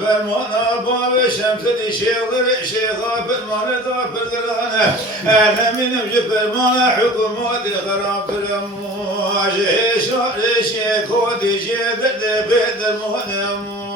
فرمانا باب شمس شيخ شيخا فرمان دار فرقرانه أنا من وجه فرمان حكومات غرام فرمواج شعر شيخ ودي جيد بيد المهنم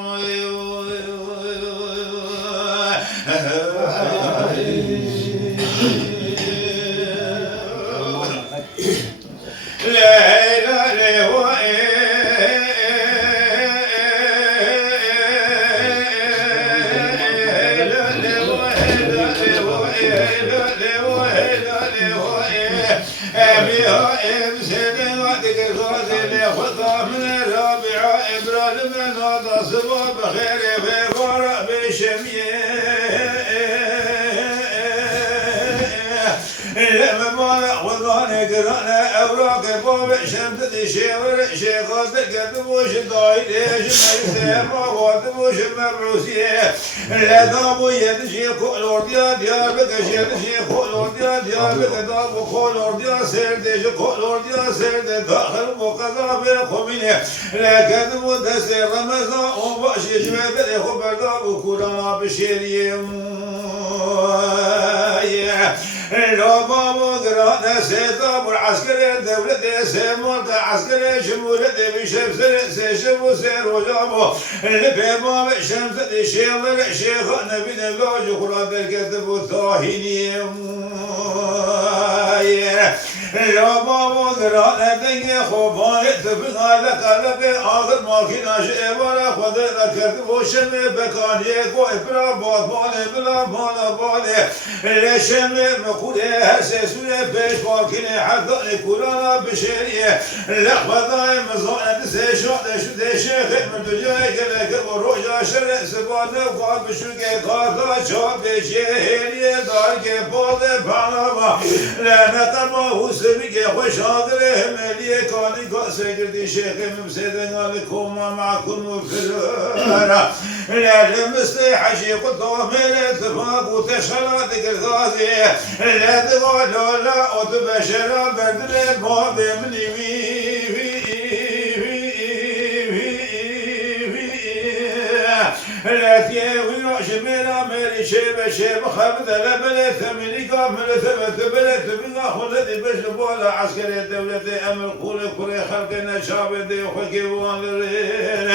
أوراق باب شمس الشيور شيخات القدوش ضايل شمس وغادوش مبعوثية لا دابو يدشي كل ورديا ديار بك يدشي كل ورديا ديار بك دابو كل ورديا سير كل ورديا سير داخل وقضى بالخمينة لا كذب تسير رمضان وباشي شمس الخبر دابو كلنا بشيريم لو بابو قرانا سيطاب العسكري الدولة سيمولك عسكري شمولة بشمس سيشبو سير وجابو البيباب شمس الشيخ نبي نبوج قرآن الكتب الطاهيني لو بابو قرانا دنيا خوفان تفقى لك آخر ماكينا شئبالا خذ ذكرت وشمي بكانيك وإبرا باطباني بلا بالا بالي لشمي مقولي هرسيسوني بيش باكيني حتى كورانا بشيريه لخبطاي مزانة سيشوط شو شيخ من دجاي كلك وروجا شرع سبانه وقال بشوكي كارتا شاب بشيريه دارك بوضي بانما لأنك ما هو سبيك خوش هادره مليه كاني قاسي قردي شيخ ممسيدن عليكم معكم وفرارا لا مستي حشي قطوه من اتفاق وتشغلاتك الغازي لا تقول لا أتبشر بدل باب مني لا تيوي شمينا مالي شيب خبط لبلة ثمني كامل ثبت بلة بنا خلدي بشبولا عسكري الدولة أمر قولي كوري خلقنا شابدي وخلقي وانرين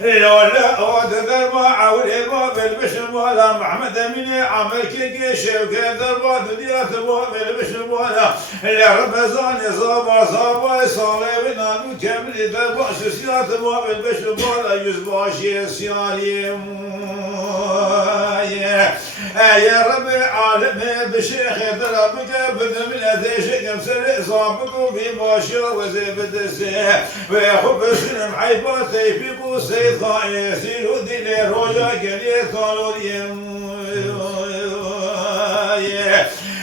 لا أود عولي باب البشم ولا محمد أميني عمل كيكي شوكي دربا دنيا باب البشم ولا لا رمضان صابا صالي ونانو كامل دربا سياسات باب البشم ولا يزباشي سيالي يا ربي عالمي بشيخ دربك بدم الأذيش كمسر صابك في باشر وزيب الدسي ويحب سلم حيباتي في قوسي يسير دين روجا كلي طالوريم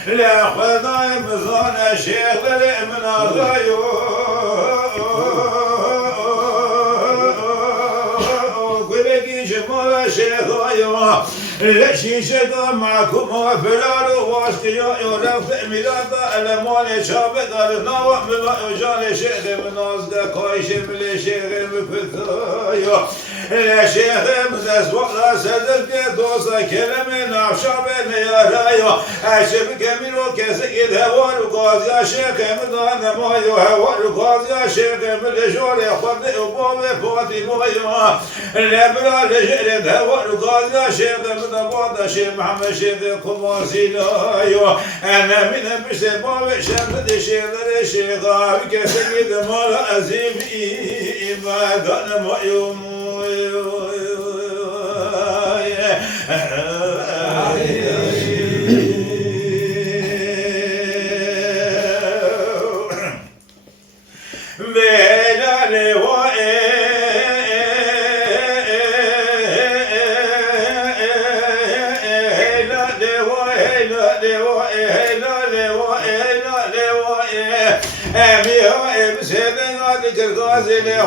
لا خداي مزان شيخ من الغايو قلقي جمال شيخ غايو لشي شقا معكم وفلالو واسقيا يورف ميلادا الاموال شابق النوع من جال شيخ من ازدا كايش من شيخ مفتايو لا شيخ مزاز وقلا سدك دوسا كلمة نافشا بين يا رايو اشب كمينو كسك الهوار وقاضي شيخ مدان مايو هوار وقاضي شيخ من جور يخد ابواب فاتي مايو لا بلا لجل هوار وقاضي شيخ مدان شيخ محمد شيخ كماسي لايو انا من بسباب شمد شيخ شيخ كسك مال ازيم إبادة مايو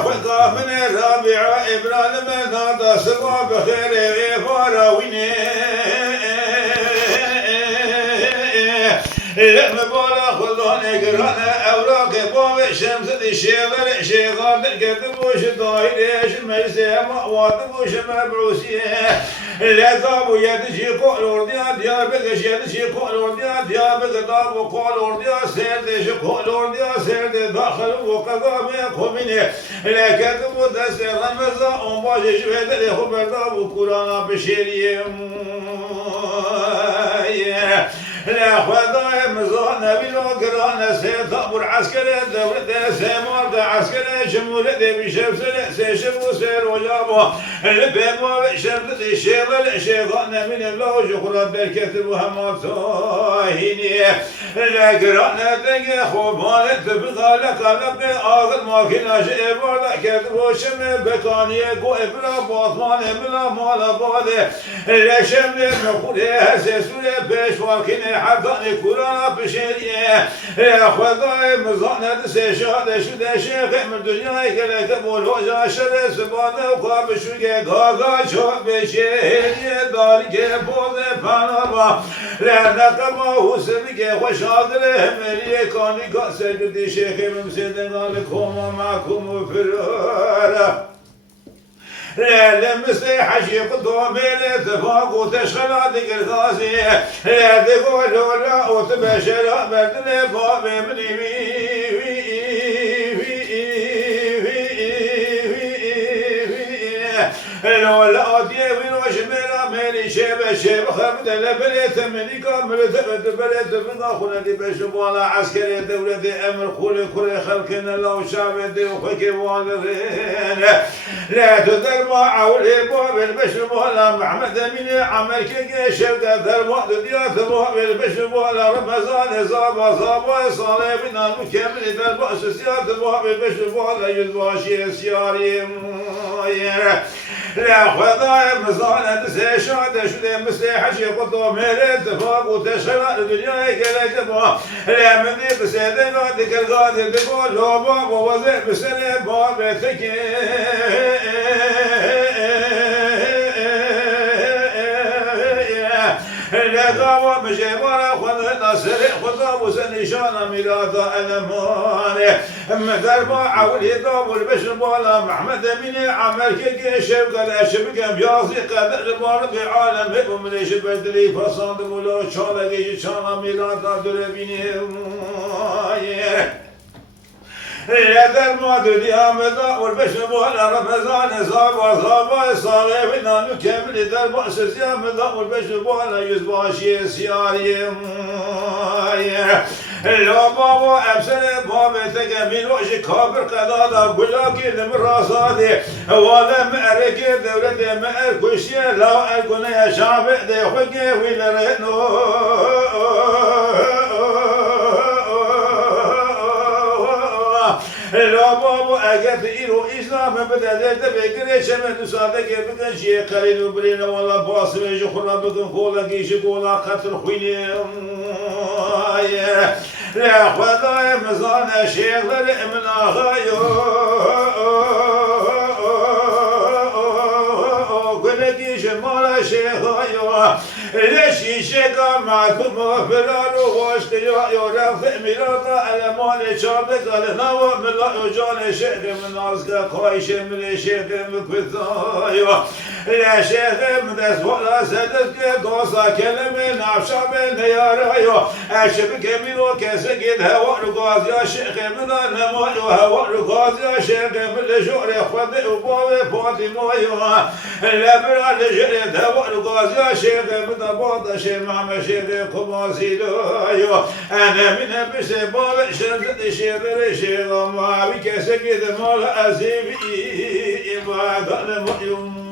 خلقا من الرابع إبراهيم من هذا سبا بخير فاراويني لما بالا خلقا نقرانا أوراق بابا شمس الشيخ شيخان قد بوش دايرش مجزي مأوات بوش مبعوسيه لا ذابو يدشي قول ورديا ديا بقش يدشي قول ورديا ديا بقدام وقول ورديا سيردش قول ورديا سيرد داخل وقضام يقومني لا كتبو دست رمزا أمباش شويد لي خبردام وقرانا بشيريم لا خداي مزان بلو قرانا سيطاب العسكري دولة سيمار عسكري شمولة بشمس سيشم وسير وجابه البيما بشمس الشيخ الشيخان من الله شكرا بركة محمد صاهيني لا قرانا تنقى خوبانة تبقى لك لبقى آخر ما كنا شئبار لك وشم بكانية قوي بلا باطمان بلا مالا بالي لا شم مقولي سيسولي بشواكين حقاني كورانا بشيريه يا خداي مزانة سيشاد شده شيخ من دنيا كلك بولوجا شر سبانه وقاب شوكي غاغا شوك بشيريه دارك بوزي پانابا لعنك ما حسبك خوشادره مليه كاني قاسر دي شيخ من سيدنا لكم معكم فرارا لا لمسي حشيق دومين اتفاق وتشغل ديك الغازي لا تقول لا وتبشر بدني بابي مني لولا أدي وش ملا مالي شيب خمد لبليت مني كامل تبت بليت من أخونا دي بشبوالا عسكري دولة أمر كل خلقنا لو شاب دي وخكي والرين لا تدر ما عولي باب البشبوالا محمد من عمل كي شبدا درما ديات باب البشبوالا رمزان زابا صالح بنا مكمل دربا سيات باب البشبوالا يزواشي سياري لا خداي مزانة سيشاد شدي مسيح شي قطو ميري اتفاق وتشغل الدنيا كلك بها لا من دي بسيدي نادك الغادي بقول لو بابا وزي بسنة بابا تكي لا دعوة مجيبارا خذنا سريع خطاب وسنشانا ميلادا ألماني مدربا عولي داب البشر ولا محمد مني عمل كي شبكة لا شبكة بيازي قدر بار بعالم هبهم ليش بدري فصاد ولا شالا جيش شانا ميلادا دربيني يا درما دنيا مدى والبشر ولا رمزان صابا صالح بنا نكمل درما سيا مدى والبشر ولا يزباشي سياري لو بابا أبسل بابا تكمل وش كابر قدادا قلاكي من راسادي ولا مأرك دولة مأر كشيا لا أكون يا شعب دي حقي ولا رهنو لا بابا أجت إيرو إسلام بدأ تبكر شمن صادق بكن شيء قليل وبرينا ولا باص يجخنا بكن كولا كيش كولا قتل خويني لا خداي مزان شيخ من أخايو كل كيش مالا شيخايو ليش شيكا معكم فلانو واشت يا رفع ميراتا المال شابك النوا من لا يجان شيخ من نازك خايش من شيخ مكثايو لا شيخ من دس ولا سدك دوسا كلمه نافشا بين يا رايو اشبك ميرو كسجد هوا رغاز يا شيخ من النما هوا رغاز يا شيخ من جور خد وباب فاطمه لا بلا جريد هوا رغاز يا شيخ من بعض شيء مع شيخ قماسيلو انا من بسبب شمس شيخ ما بكسجد مال ازيبي بعد المؤمن